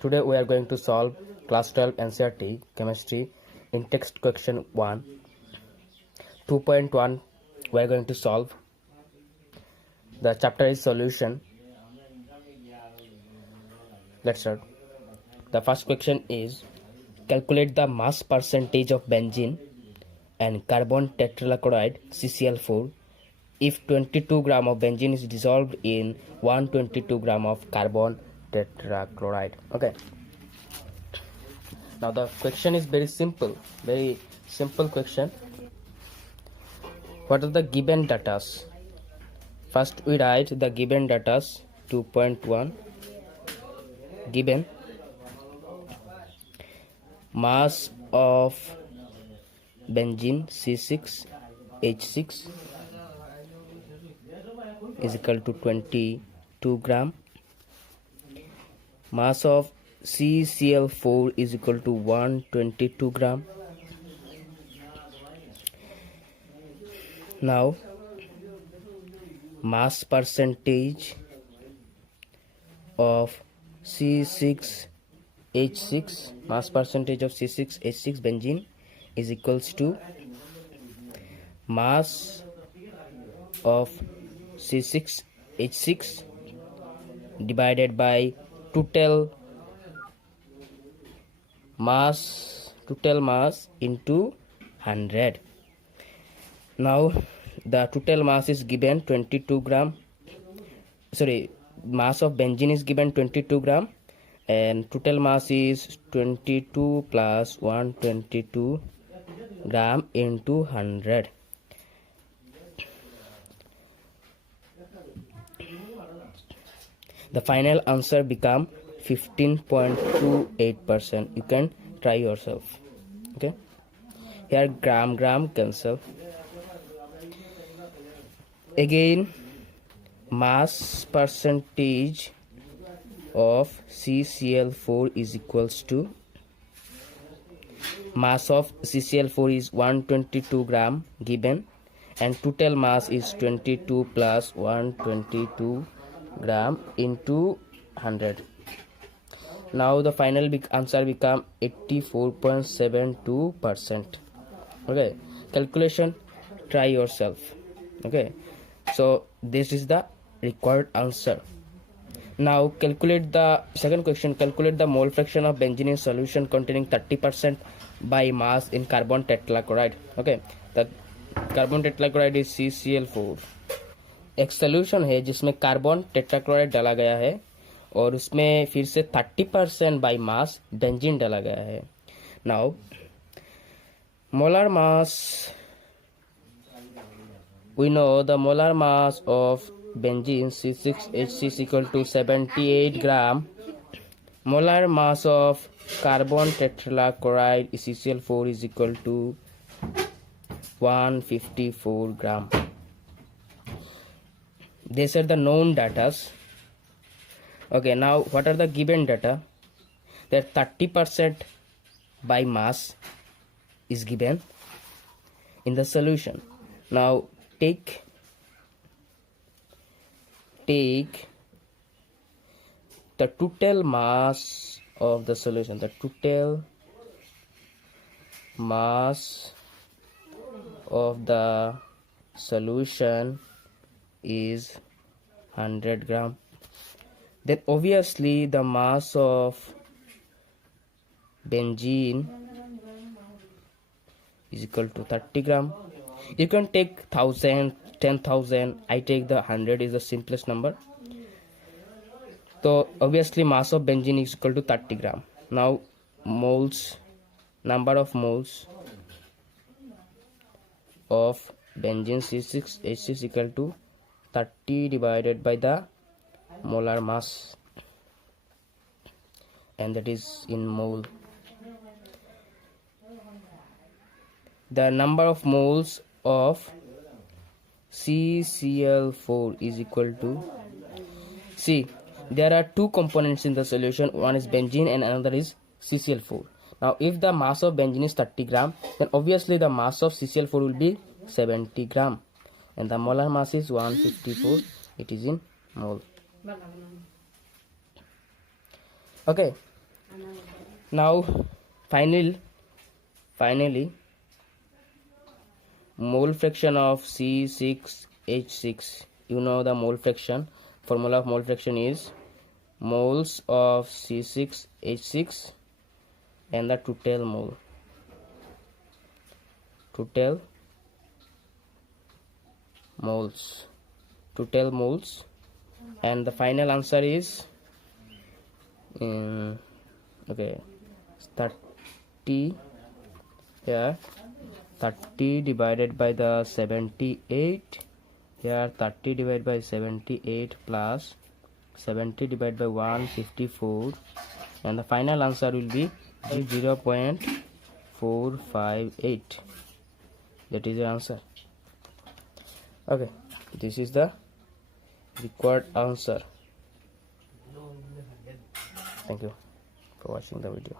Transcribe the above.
Today we are going to solve class 12 NCERT chemistry in text question 1 2.1. We are going to solve. The chapter is solution. Let's start. The first question is calculate the mass percentage of benzene and carbon tetrachloride CCl4 if 22 gram of benzene is dissolved in 122 gram of carbon tetrachloride. Okay. Now the question is very simple question. What are the given datas? First we write the given datas. 2.1 given mass of benzene C6H6 is equal to 22 gram. Mass of CCl4 is equal to 122 gram. Now mass percentage of C6H6 benzene is equals to mass of C6H6 divided by total mass into 100. Now the total mass is given 22 gram. Mass of benzene is given 22 gram and total mass is 22 plus 122 gram into 100. The final answer become 15.28%. You can try yourself. Okay, here gram cancel. Again, mass percentage of CCl4 is equals to mass of CCl4 is 122 gram given and total mass is 22 plus 122 gram into 100. Now the final answer become 84.72%. Okay, calculation, try yourself. Okay, so this is the required answer. Now calculate the second question. Calculate the mole fraction of benzene in solution containing 30% by mass in carbon tetrachloride. Okay, the carbon tetrachloride is CCl4. एक solution है जिसमें carbon tetrachloride डाला गया है और उसमें फिर से 30% बाय मास बेंजीन डाला गया है. Now molar mass, we know the molar mass of benzene C6H6 is equal to 78 gram. Molar mass of carbon tetrachloride CCl4 is equal to 154 gram. These are the known datas. Okay, now what are the given data? That 30% by mass is given in the solution. Now take the total mass of the solution. The total mass of the solution is 100 gram. Then obviously the mass of benzene is equal to 30 gram. You can take 1000, 10,000. I take the 100 is the simplest number. So obviously mass of benzene is equal to 30 gram. Now moles, number of moles of benzene C6H6 equal to 30 divided by the molar mass, and that is in mole. The number of moles of CCl4 is equal to, see, there are two components in the solution. One is benzene and another is CCl4. Now if the mass of benzene is 30 gram, then obviously the mass of CCl4 will be 70 gram and the molar mass is 154. It is in mole. Okay, Now finally mole fraction of C6H6. You know the mole fraction. Formula of mole fraction is moles of C6H6 and the total mole. Total moles. And the final answer is okay, 30 here, 30 divided by the 78 here, 30 divided by 78 plus 70 divided by 154, and the final answer will be 0.458. that is the answer. Okay, this is the required answer. Thank you for watching the video.